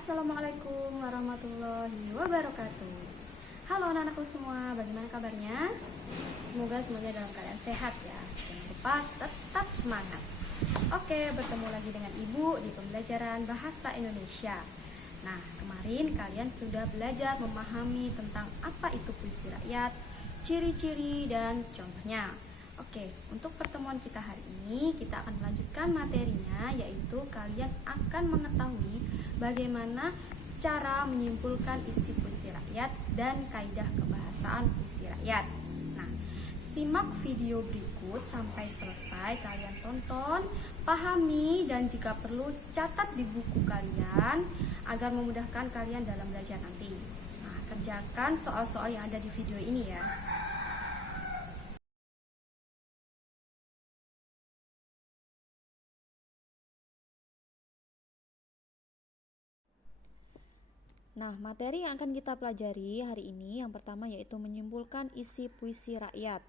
Assalamualaikum warahmatullahi wabarakatuh. Halo anak-anakku semua, bagaimana kabarnya? Semoga semuanya dalam keadaan sehat ya. Jangan lupa tetap semangat. Oke, bertemu lagi dengan Ibu di pembelajaran Bahasa Indonesia. Nah, kemarin kalian sudah belajar memahami tentang apa itu puisi rakyat, ciri-ciri dan contohnya. Oke, untuk pertemuan kita hari ini kita akan melanjutkan materinya, yaitu kalian akan mengetahui bagaimana cara menyimpulkan isi puisi rakyat dan kaidah kebahasaan puisi rakyat. Nah, simak video berikut sampai selesai, kalian tonton, pahami, dan jika perlu catat di buku kalian agar memudahkan kalian dalam belajar nanti. Nah, kerjakan soal-soal yang ada di video ini ya. Nah, materi yang akan kita pelajari hari ini yang pertama yaitu menyimpulkan isi puisi rakyat.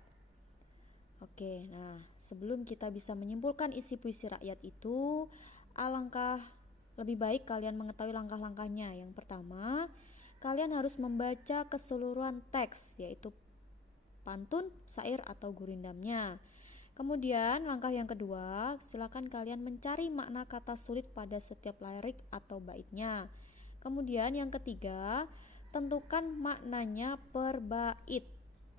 Oke, nah sebelum kita bisa menyimpulkan isi puisi rakyat itu, alangkah lebih baik kalian mengetahui langkah-langkahnya. Yang pertama, kalian harus membaca keseluruhan teks, yaitu pantun, syair, atau gurindamnya. Kemudian langkah yang kedua, silakan kalian mencari makna kata sulit pada setiap lirik atau baitnya. Kemudian yang ketiga, tentukan maknanya per bait.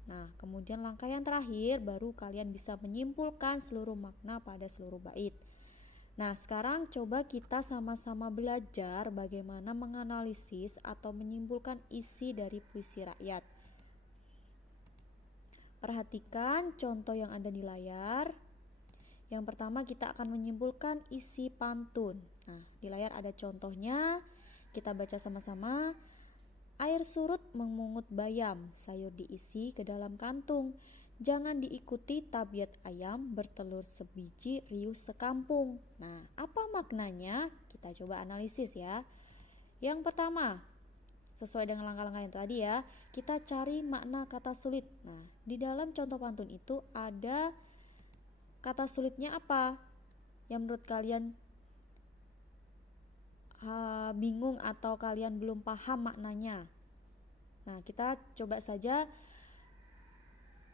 Nah, kemudian langkah yang terakhir baru kalian bisa menyimpulkan seluruh makna pada seluruh bait. Nah, sekarang coba kita sama-sama belajar bagaimana menganalisis atau menyimpulkan isi dari puisi rakyat. Perhatikan contoh yang ada di layar. Yang pertama kita akan menyimpulkan isi pantun. Nah, di layar ada contohnya. Kita baca sama-sama. Air surut memungut bayam, sayur diisi ke dalam kantung. Jangan diikuti tabiat ayam, bertelur sebiji, riuh sekampung. Nah, apa maknanya? Kita coba analisis ya. Yang pertama, sesuai dengan langkah-langkah yang tadi ya, kita cari makna kata sulit. Nah, di dalam contoh pantun itu ada kata sulitnya apa? Yang menurut kalian bingung atau kalian belum paham maknanya. Nah, kita coba saja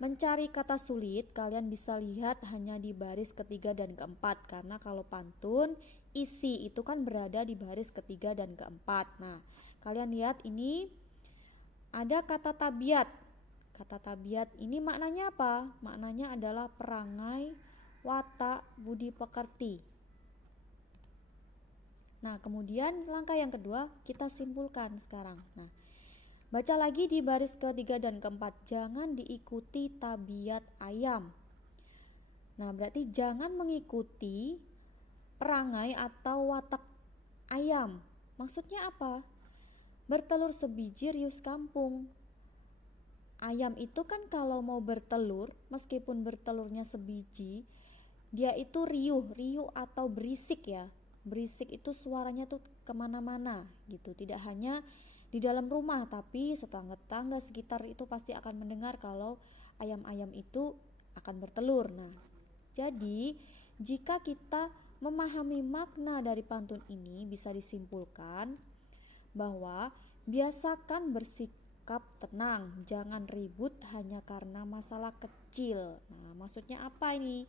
mencari kata sulit. Kalian bisa lihat hanya di baris ketiga dan keempat, karena kalau pantun isi itu kan berada di baris ketiga dan keempat. Nah, kalian lihat ini ada kata tabiat. Kata tabiat ini maknanya apa? Maknanya adalah perangai, watak, budi pekerti. Nah, kemudian langkah yang kedua kita simpulkan sekarang. Nah, baca lagi di baris ketiga dan keempat. Jangan diikuti tabiat ayam. Nah, berarti jangan mengikuti perangai atau watak ayam. Maksudnya apa? Bertelur sebiji riuh kampung. Ayam itu kan kalau mau bertelur, meskipun bertelurnya sebiji, dia itu riuh atau berisik ya. Berisik itu suaranya tuh kemana-mana gitu. Tidak hanya di dalam rumah, tapi tetangga-tetangga sekitar itu pasti akan mendengar kalau ayam-ayam itu akan bertelur. Nah, jadi jika kita memahami makna dari pantun ini, bisa disimpulkan bahwa biasakan bersikap tenang, jangan ribut hanya karena masalah kecil. Nah, maksudnya apa ini?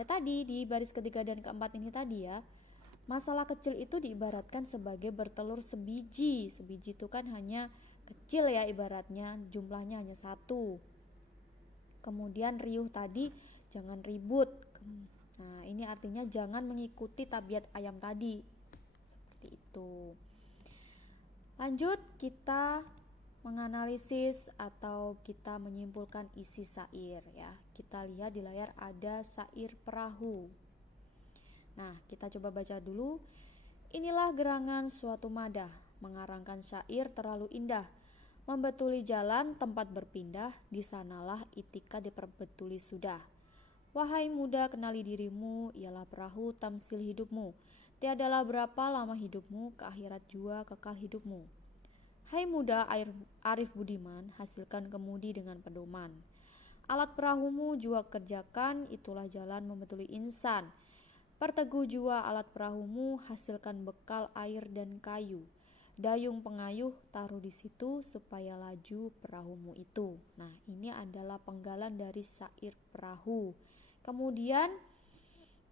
Ya tadi di baris ketiga dan keempat ini tadi ya. Masalah kecil itu diibaratkan sebagai bertelur sebiji. Sebiji itu kan hanya kecil ya ibaratnya, jumlahnya hanya satu. Kemudian riuh tadi, jangan ribut. Nah, ini artinya jangan mengikuti tabiat ayam tadi. Seperti itu. Lanjut, kita menganalisis atau kita menyimpulkan isi syair ya. Kita lihat di layar ada syair perahu. Nah, kita coba baca dulu. Inilah gerangan suatu madah, mengarangkan syair terlalu indah. Membetuli jalan tempat berpindah, di sanalah itika diperbetuli sudah. Wahai muda, kenali dirimu, ialah perahu tamsil hidupmu. Tiadalah berapa lama hidupmu, ke akhirat jua kekal hidupmu. Hai muda arif budiman, hasilkan kemudi dengan pedoman. Alat perahumu jua kerjakan, itulah jalan membetuli insan. Perteguh jua alat perahumu, hasilkan bekal air dan kayu. Dayung pengayuh taruh di situ supaya laju perahumu itu. Nah, ini adalah penggalan dari syair perahu. Kemudian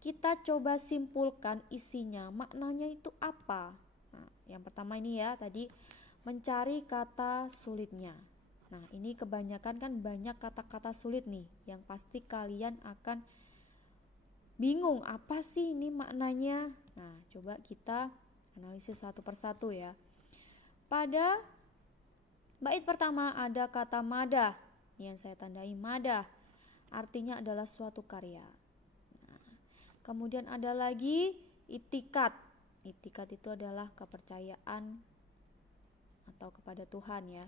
kita coba simpulkan isinya, maknanya itu apa. Nah, yang pertama ini ya, tadi mencari kata sulitnya. Nah, ini kebanyakan kan banyak kata-kata sulit nih, yang pasti kalian akan bingung apa sih ini maknanya. Nah, coba kita analisis satu persatu ya. Pada bait pertama ada kata madah, yang saya tandai madah, artinya adalah suatu karya. Nah, kemudian ada lagi itikat. Itikat itu adalah kepercayaan atau kepada Tuhan ya.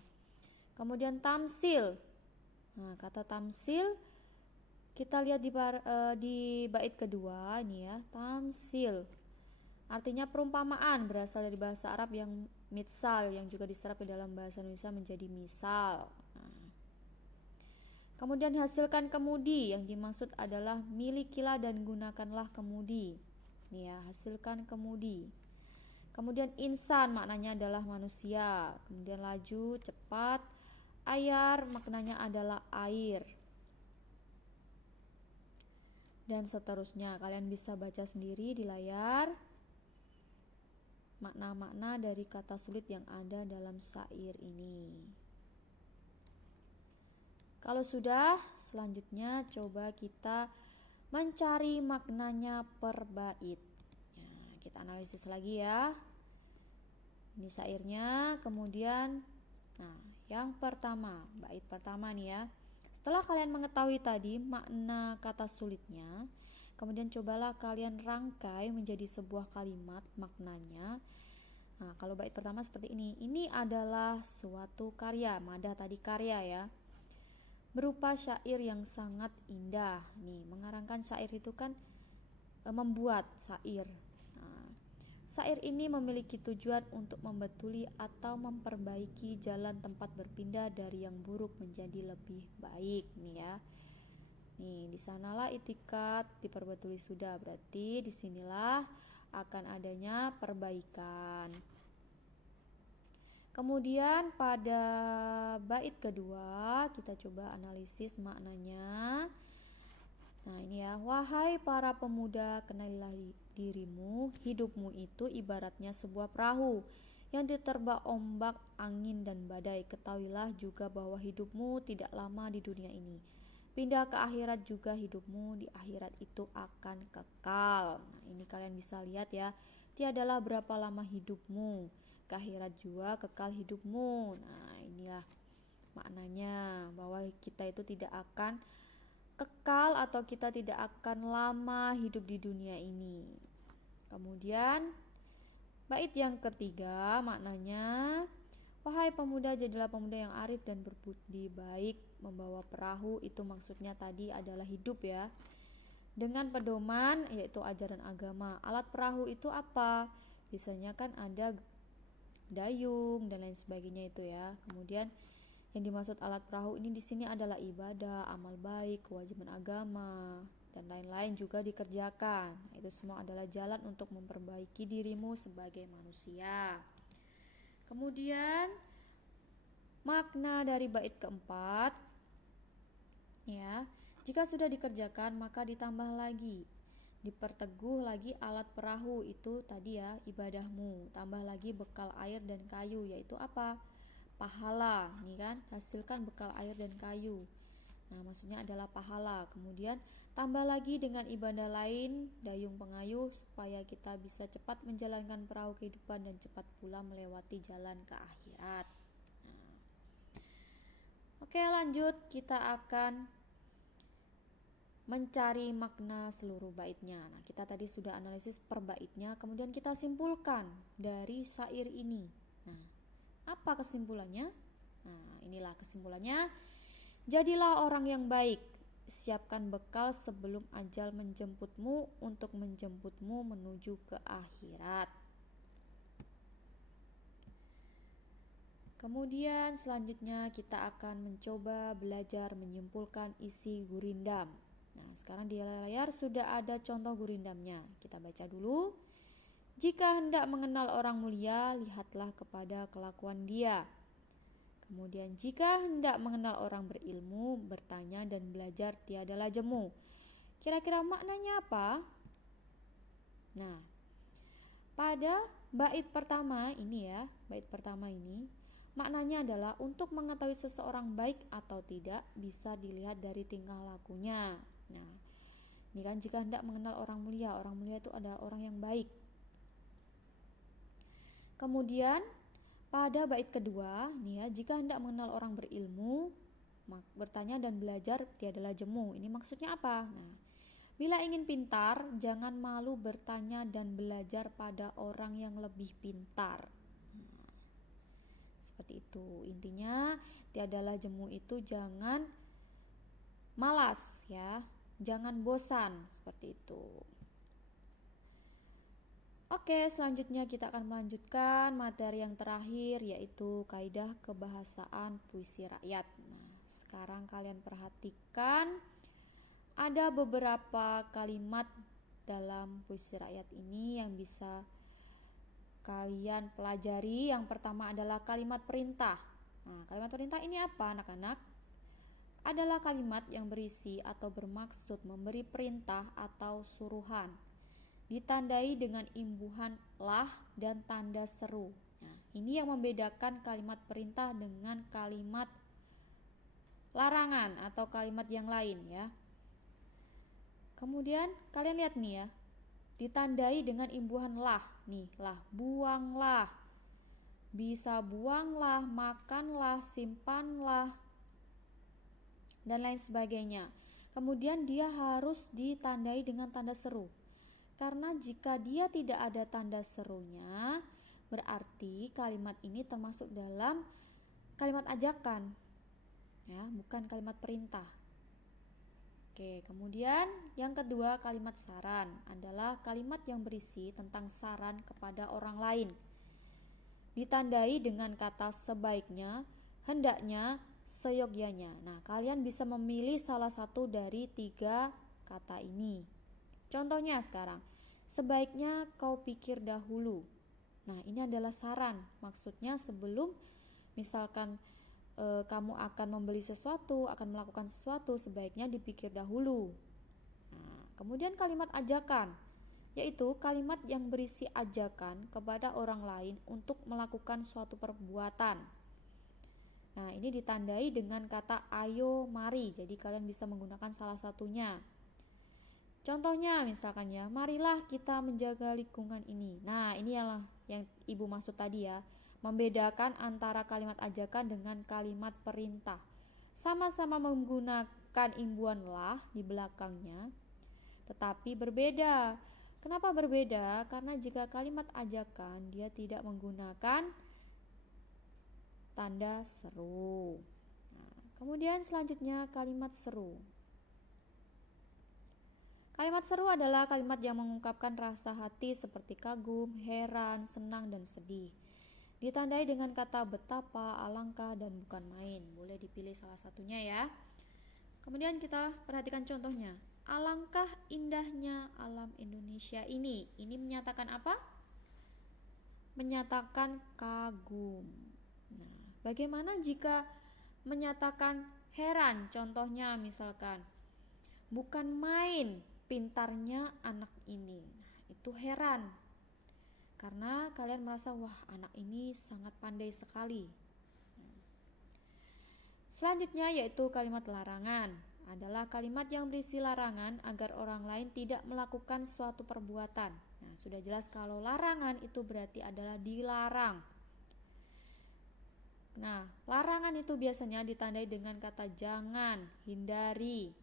Kemudian tamsil. Nah, kata tamsil kita lihat di bait kedua ini ya, tamsil. Artinya perumpamaan, berasal dari bahasa Arab yang mitsal, yang juga diserap ke dalam bahasa Indonesia menjadi misal. Nah, kemudian hasilkan kemudi, yang dimaksud adalah milikilah dan gunakanlah kemudi. Ini ya, hasilkan kemudi. Kemudian insan maknanya adalah manusia. Kemudian laju, cepat. Ayar maknanya adalah air. Dan seterusnya, kalian bisa baca sendiri di layar makna-makna dari kata sulit yang ada dalam syair ini. Kalau sudah, selanjutnya coba kita mencari maknanya per bait. Nah, kita analisis lagi ya. Ini syairnya, kemudian yang pertama, bait pertama nih ya. Setelah kalian mengetahui tadi makna kata sulitnya, kemudian cobalah kalian rangkai menjadi sebuah kalimat maknanya. Nah, kalau bait pertama seperti ini. Ini adalah suatu karya, madah tadi karya ya. Berupa syair yang sangat indah. Nih, mengarangkan syair itu kan membuat syair. Nah, syair ini memiliki tujuan untuk membetuli atau memperbaiki jalan tempat berpindah dari yang buruk menjadi lebih baik nih ya. Nih, di sanalah itikat diperbetuli sudah, berarti disinilah akan adanya perbaikan. Kemudian pada bait kedua kita coba analisis maknanya. Nah, ini ya, wahai para pemuda, kenalilah dirimu, hidupmu itu ibaratnya sebuah perahu yang diterpa ombak, angin dan badai. Ketahuilah juga bahwa hidupmu tidak lama di dunia ini. Pindah ke akhirat juga hidupmu di akhirat itu akan kekal. Nah, ini kalian bisa lihat ya. Tiadalah berapa lama hidupmu, ke akhirat juga kekal hidupmu. Nah, inilah maknanya, bahwa kita itu tidak akan kekal atau kita tidak akan lama hidup di dunia ini. Kemudian bait yang ketiga maknanya, wahai pemuda, jadilah pemuda yang arif dan berbudi baik, membawa perahu. Itu maksudnya tadi adalah hidup ya, dengan pedoman yaitu ajaran agama. Alat perahu itu apa? Biasanya kan ada dayung dan lain sebagainya itu ya. Kemudian yang dimaksud alat perahu ini di sini adalah ibadah, amal baik, kewajiban agama dan lain-lain juga dikerjakan. Itu semua adalah jalan untuk memperbaiki dirimu sebagai manusia. Kemudian makna dari bait keempat ya, jika sudah dikerjakan maka ditambah lagi, diperteguh lagi alat perahu itu tadi ya, ibadahmu, tambah lagi bekal air dan kayu, yaitu apa? Pahala. Nih kan, hasilkan bekal air dan kayu. Nah, maksudnya adalah pahala. Kemudian tambah lagi dengan ibadah lain, dayung pengayuh, supaya kita bisa cepat menjalankan perahu kehidupan dan cepat pula melewati jalan ke akhirat. Nah. Oke, lanjut, kita akan mencari makna seluruh baitnya. Nah, kita tadi sudah analisis per baitnya, kemudian kita simpulkan dari syair ini. Nah, apa kesimpulannya? Nah, inilah kesimpulannya. Jadilah orang yang baik, siapkan bekal sebelum ajal menjemputmu untuk menjemputmu menuju ke akhirat. Kemudian selanjutnya kita akan mencoba belajar menyimpulkan isi gurindam. Nah, sekarang di layar sudah ada contoh gurindamnya. Kita baca dulu. Jika hendak mengenal orang mulia, lihatlah kepada kelakuan dia. Kemudian jika hendak mengenal orang berilmu, bertanya dan belajar tiadalah jemu. Kira-kira maknanya apa? Nah, pada bait pertama ini maknanya adalah untuk mengetahui seseorang baik atau tidak bisa dilihat dari tingkah lakunya. Nah, ini kan jika hendak mengenal orang mulia itu adalah orang yang baik. Kemudian pada bait kedua, jika hendak mengenal orang berilmu, bertanya dan belajar tiadalah jemu. Ini maksudnya apa? Nah, bila ingin pintar, jangan malu bertanya dan belajar pada orang yang lebih pintar. Nah, seperti itu. Intinya, tiadalah jemu itu jangan malas ya, jangan bosan, seperti itu. Oke, selanjutnya kita akan melanjutkan materi yang terakhir, yaitu kaidah kebahasaan puisi rakyat. Nah, sekarang kalian perhatikan ada beberapa kalimat dalam puisi rakyat ini yang bisa kalian pelajari. Yang pertama adalah kalimat perintah. Nah, kalimat perintah ini apa, anak-anak? Adalah kalimat yang berisi atau bermaksud memberi perintah atau suruhan, ditandai dengan imbuhan lah dan tanda seru. Nah, ini yang membedakan kalimat perintah dengan kalimat larangan atau kalimat yang lain ya. Kemudian kalian lihat nih ya, ditandai dengan imbuhan lah. Nih, lah, buanglah. Bisa buanglah, makanlah, simpanlah, dan lain sebagainya. Kemudian dia harus ditandai dengan tanda seru. Karena jika dia tidak ada tanda serunya, berarti kalimat ini termasuk dalam kalimat ajakan, ya, bukan kalimat perintah. Oke, kemudian yang kedua, kalimat saran adalah kalimat yang berisi tentang saran kepada orang lain, ditandai dengan kata sebaiknya, hendaknya, seyogyanya. Nah, kalian bisa memilih salah satu dari 3 kata ini. Contohnya sekarang, sebaiknya kau pikir dahulu. Nah, ini adalah saran. Maksudnya sebelum misalkan kamu akan membeli sesuatu, akan melakukan sesuatu, sebaiknya dipikir dahulu. Nah, kemudian kalimat ajakan, yaitu kalimat yang berisi ajakan kepada orang lain untuk melakukan suatu perbuatan. Nah, ini ditandai dengan kata ayo, mari. Jadi kalian bisa menggunakan salah satunya. Contohnya misalkan ya, marilah kita menjaga lingkungan ini. Nah, ini yang Ibu maksud tadi ya, membedakan antara kalimat ajakan dengan kalimat perintah. Sama-sama menggunakan imbuhan lah di belakangnya, tetapi berbeda. Kenapa berbeda? Karena jika kalimat ajakan dia tidak menggunakan tanda seru. Nah, kemudian selanjutnya kalimat seru. Kalimat seru adalah kalimat yang mengungkapkan rasa hati seperti kagum, heran, senang, dan sedih. Ditandai dengan kata betapa, alangkah, dan bukan main. Boleh dipilih salah satunya ya. Kemudian kita perhatikan contohnya. Alangkah indahnya alam Indonesia ini. Ini menyatakan apa? Menyatakan kagum. Nah, bagaimana jika menyatakan heran? Contohnya misalkan, bukan main pintarnya anak ini. Nah, itu heran. Karena kalian merasa, wah, anak ini sangat pandai sekali. Selanjutnya yaitu kalimat larangan. Adalah kalimat yang berisi larangan agar orang lain tidak melakukan suatu perbuatan. Nah, sudah jelas kalau larangan itu berarti adalah dilarang. Nah, larangan itu biasanya ditandai dengan kata jangan, hindari,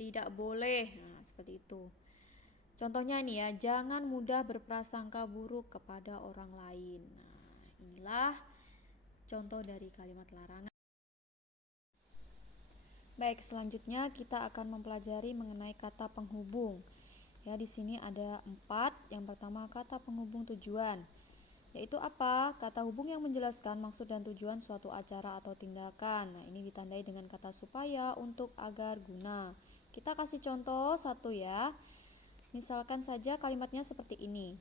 tidak boleh. Nah, seperti itu. Contohnya nih ya, jangan mudah berprasangka buruk kepada orang lain. Nah, inilah contoh dari kalimat larangan. Baik, selanjutnya kita akan mempelajari mengenai kata penghubung. Ya, di sini ada 4. Yang pertama, kata penghubung tujuan. Yaitu apa? Kata hubung yang menjelaskan maksud dan tujuan suatu acara atau tindakan. Nah, ini ditandai dengan kata supaya, untuk, agar, guna. Kita kasih contoh satu ya. Misalkan saja kalimatnya seperti ini.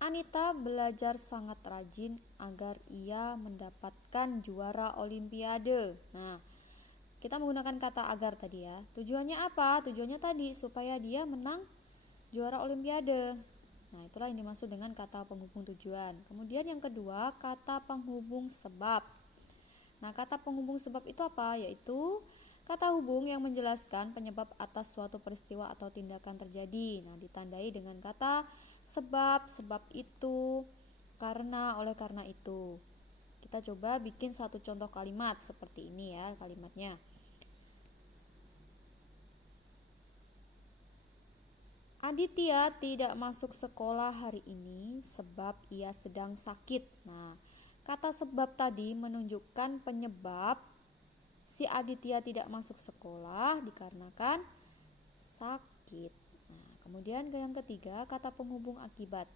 Anita belajar sangat rajin agar ia mendapatkan juara olimpiade. Nah, kita menggunakan kata agar tadi ya. Tujuannya apa? Tujuannya tadi supaya dia menang juara olimpiade. Nah, itulah yang dimaksud dengan kata penghubung tujuan. Kemudian yang kedua, kata penghubung sebab. Nah, kata penghubung sebab itu apa? Yaitu kata hubung yang menjelaskan penyebab atas suatu peristiwa atau tindakan terjadi. Nah, ditandai dengan kata sebab, sebab itu, karena, oleh karena itu. Kita coba bikin satu contoh kalimat seperti ini ya kalimatnya. Aditya tidak masuk sekolah hari ini sebab ia sedang sakit. Nah, kata sebab tadi menunjukkan penyebab si Aditya tidak masuk sekolah dikarenakan sakit. Nah, kemudian yang ketiga, kata penghubung akibat.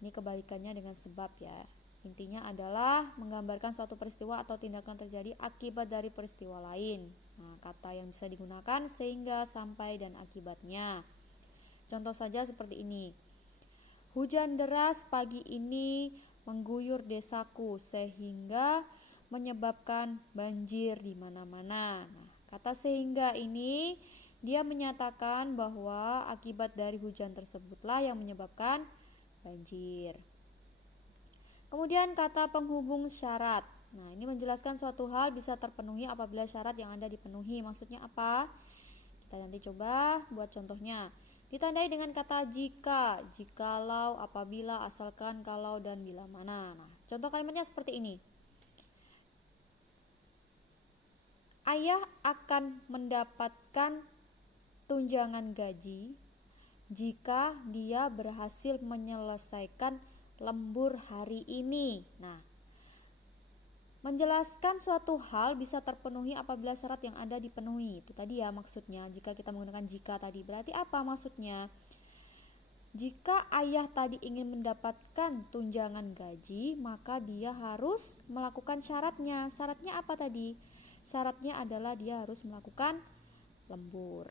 Ini kebalikannya dengan sebab ya. Intinya adalah menggambarkan suatu peristiwa atau tindakan terjadi akibat dari peristiwa lain. Nah, kata yang bisa digunakan sehingga, sampai, dan akibatnya. Contoh saja seperti ini. Hujan deras pagi ini mengguyur desaku sehingga menyebabkan banjir di mana-mana. Nah, kata sehingga ini dia menyatakan bahwa akibat dari hujan tersebutlah yang menyebabkan banjir. Kemudian kata penghubung syarat. Nah, ini menjelaskan suatu hal bisa terpenuhi apabila syarat yang ada dipenuhi. Maksudnya apa? Kita nanti coba buat contohnya. Ditandai dengan kata jika, jikalau, apabila, asalkan, kalau, dan bila mana. Nah, contoh kalimatnya seperti ini. Ayah akan mendapatkan tunjangan gaji jika dia berhasil menyelesaikan lembur hari ini. Nah, menjelaskan suatu hal bisa terpenuhi apabila syarat yang ada dipenuhi. Itu tadi ya maksudnya. Jika kita menggunakan jika tadi, berarti apa maksudnya? Jika ayah tadi ingin mendapatkan tunjangan gaji, maka dia harus melakukan syaratnya. Syaratnya apa tadi? Syaratnya adalah dia harus melakukan lembur.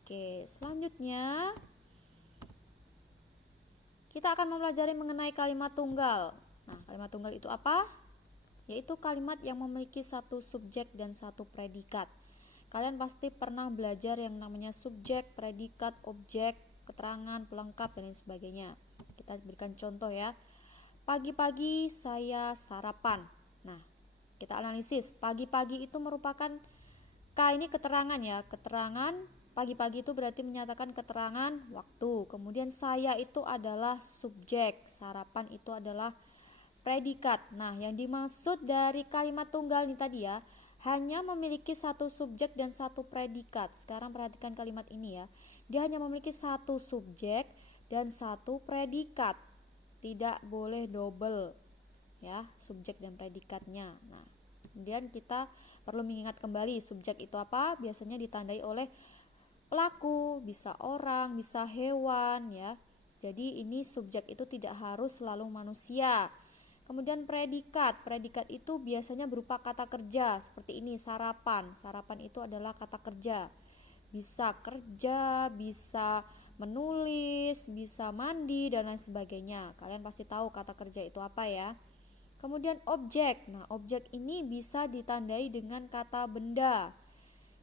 Oke, selanjutnya kita akan mempelajari mengenai kalimat tunggal. Nah, kalimat tunggal itu apa? Yaitu kalimat yang memiliki satu subjek dan satu predikat. Kalian pasti pernah belajar yang namanya subjek, predikat, objek, keterangan, pelengkap, dan lain sebagainya. Kita berikan contoh ya. Pagi-pagi saya sarapan. Nah, kita analisis. Pagi-pagi itu merupakan ini keterangan ya. Keterangan pagi-pagi itu berarti menyatakan keterangan waktu. Kemudian saya itu adalah subjek. Sarapan itu adalah predikat. Nah, yang dimaksud dari kalimat tunggal ini tadi ya, hanya memiliki satu subjek dan satu predikat. Sekarang perhatikan kalimat ini ya. Dia hanya memiliki satu subjek dan satu predikat. Tidak boleh double ya, subjek dan predikatnya. Nah, kemudian kita perlu mengingat kembali subjek itu apa? Biasanya ditandai oleh pelaku, bisa orang, bisa hewan ya. Jadi ini subjek itu tidak harus selalu manusia. Kemudian predikat. Predikat itu biasanya berupa kata kerja. Seperti ini, sarapan. Sarapan itu adalah kata kerja. Bisa kerja, bisa menulis, bisa mandi, dan lain sebagainya. Kalian pasti tahu kata kerja itu apa ya. Kemudian objek. Nah, objek ini bisa ditandai dengan kata benda.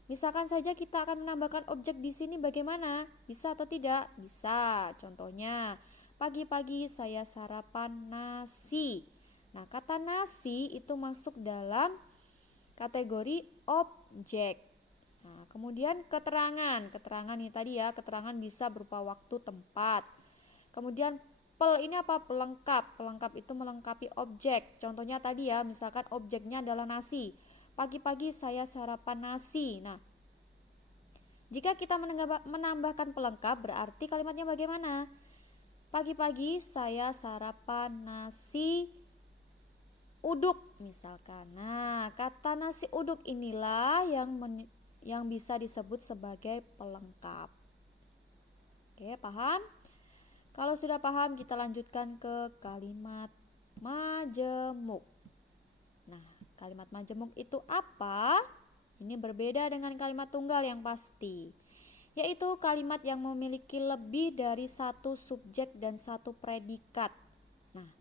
Misalkan saja kita akan menambahkan objek di sini bagaimana? Bisa atau tidak? Bisa. Contohnya, pagi-pagi saya sarapan nasi. Nah, kata nasi itu masuk dalam kategori objek. Nah, kemudian keterangan. Keterangan ini tadi ya, keterangan bisa berupa waktu, tempat. Kemudian ini apa? Pelengkap. Pelengkap itu melengkapi objek. Contohnya tadi ya, misalkan objeknya adalah nasi. Pagi-pagi saya sarapan nasi. Nah, jika kita menambahkan pelengkap, berarti kalimatnya bagaimana? Pagi-pagi saya sarapan nasi uduk misalkan. Nah, kata nasi uduk inilah yang bisa disebut sebagai pelengkap. Oke, paham? Kalau sudah paham, kita lanjutkan ke kalimat majemuk. Nah, kalimat majemuk itu apa? Ini berbeda dengan kalimat tunggal yang pasti. yaitu kalimat yang memiliki lebih dari satu subjek dan satu predikat. Nah,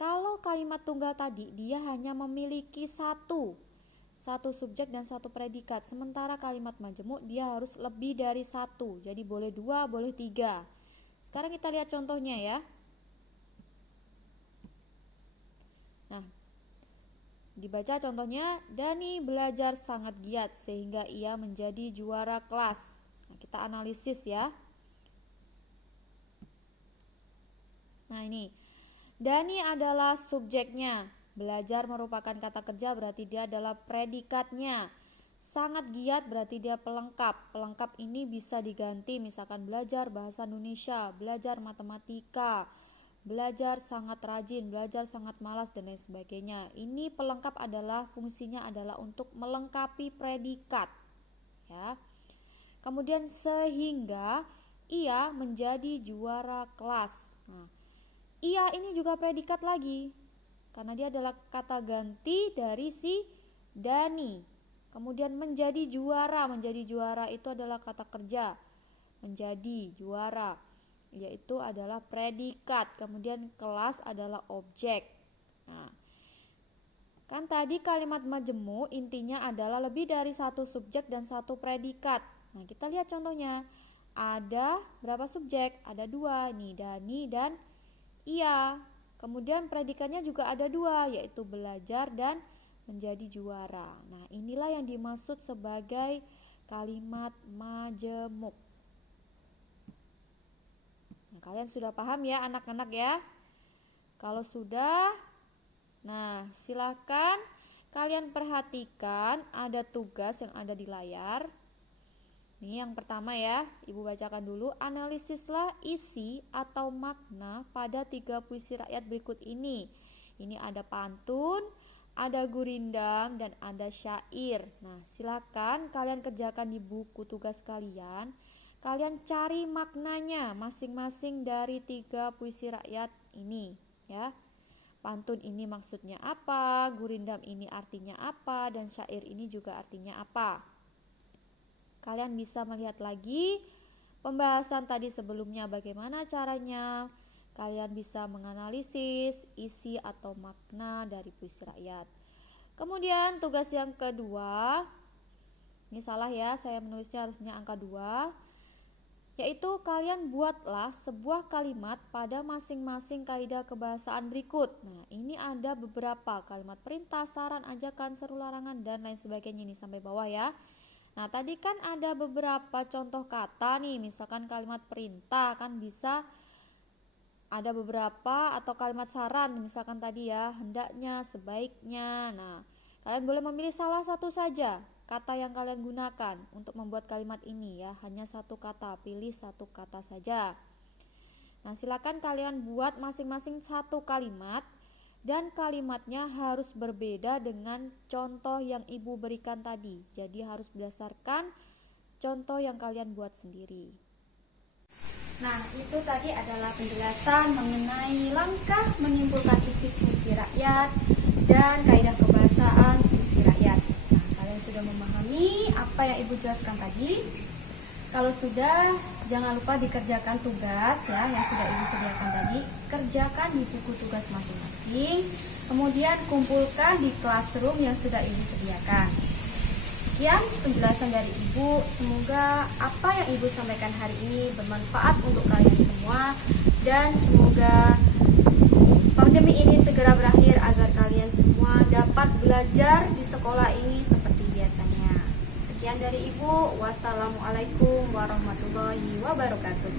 kalau kalimat tunggal tadi dia hanya memiliki satu subjek dan satu predikat, sementara kalimat majemuk dia harus lebih dari satu, jadi boleh dua, boleh tiga. Sekarang kita lihat contohnya ya. Nah, dibaca contohnya, Dani belajar sangat giat sehingga ia menjadi juara kelas. Nah, kita analisis ya. Nah, ini Dani adalah subjeknya. Belajar merupakan kata kerja, berarti dia adalah predikatnya. Sangat giat berarti dia pelengkap. Pelengkap ini bisa diganti misalkan belajar bahasa Indonesia, belajar matematika, belajar sangat rajin, belajar sangat malas, dan lain sebagainya. Ini pelengkap adalah fungsinya adalah untuk melengkapi predikat. Ya. Kemudian sehingga ia menjadi juara kelas. Nah, ia ini juga predikat lagi, karena dia adalah kata ganti dari si Dani. Kemudian menjadi juara itu adalah kata kerja. Menjadi juara, yaitu adalah predikat. Kemudian kelas adalah objek. Nah, kan tadi kalimat majemuk intinya adalah lebih dari satu subjek dan satu predikat. Nah, kita lihat contohnya. Ada berapa subjek? Ada dua, nih Dani dan ia. Kemudian predikatnya juga ada dua, yaitu belajar dan menjadi juara. Nah, inilah yang dimaksud sebagai kalimat majemuk. Nah, kalian sudah paham ya anak-anak ya? Kalau sudah, nah silakan kalian perhatikan ada tugas yang ada di layar. Nih yang pertama ya, Ibu bacakan dulu. Analisislah isi atau makna pada 3 puisi rakyat berikut ini. Ini ada pantun, ada gurindam, dan ada syair. Nah, silakan kalian kerjakan di buku tugas kalian. Kalian cari maknanya masing-masing dari 3 puisi rakyat ini ya. Pantun ini maksudnya apa, gurindam ini artinya apa, dan syair ini juga artinya apa. Kalian bisa melihat lagi pembahasan tadi sebelumnya bagaimana caranya. Kalian bisa menganalisis isi atau makna dari puisi rakyat. Kemudian tugas yang kedua, ini salah ya, saya menulisnya harusnya angka 2, yaitu kalian buatlah sebuah kalimat pada masing-masing kaidah kebahasaan berikut. Nah, ini ada beberapa kalimat perintah, saran, ajakan, seru, larangan, dan lain sebagainya, ini sampai bawah ya. Nah, tadi kan ada beberapa contoh kata nih, misalkan kalimat perintah kan bisa ada beberapa, atau kalimat saran misalkan tadi ya, hendaknya, sebaiknya. Nah, kalian boleh memilih salah satu saja kata yang kalian gunakan untuk membuat kalimat ini ya, hanya satu kata, pilih satu kata saja. Nah, silakan kalian buat masing-masing satu kalimat, dan kalimatnya harus berbeda dengan contoh yang Ibu berikan tadi. Jadi harus berdasarkan contoh yang kalian buat sendiri. Nah, itu tadi adalah penjelasan mengenai langkah menyimpulkan isi puisi rakyat dan kaidah kebahasaan puisi rakyat. Nah, kalian sudah memahami apa yang Ibu jelaskan tadi? Kalau sudah, jangan lupa dikerjakan tugas ya yang sudah Ibu sediakan tadi. Kerjakan di buku tugas masing-masing. Kemudian kumpulkan di classroom yang sudah Ibu sediakan. Sekian penjelasan dari Ibu. Semoga apa yang Ibu sampaikan hari ini bermanfaat untuk kalian semua. Dan semoga pandemi ini segera berakhir agar kalian semua dapat belajar di sekolah ini seperti biasanya. Sekian dari Ibu. Wassalamualaikum warahmatullahi wabarakatuh.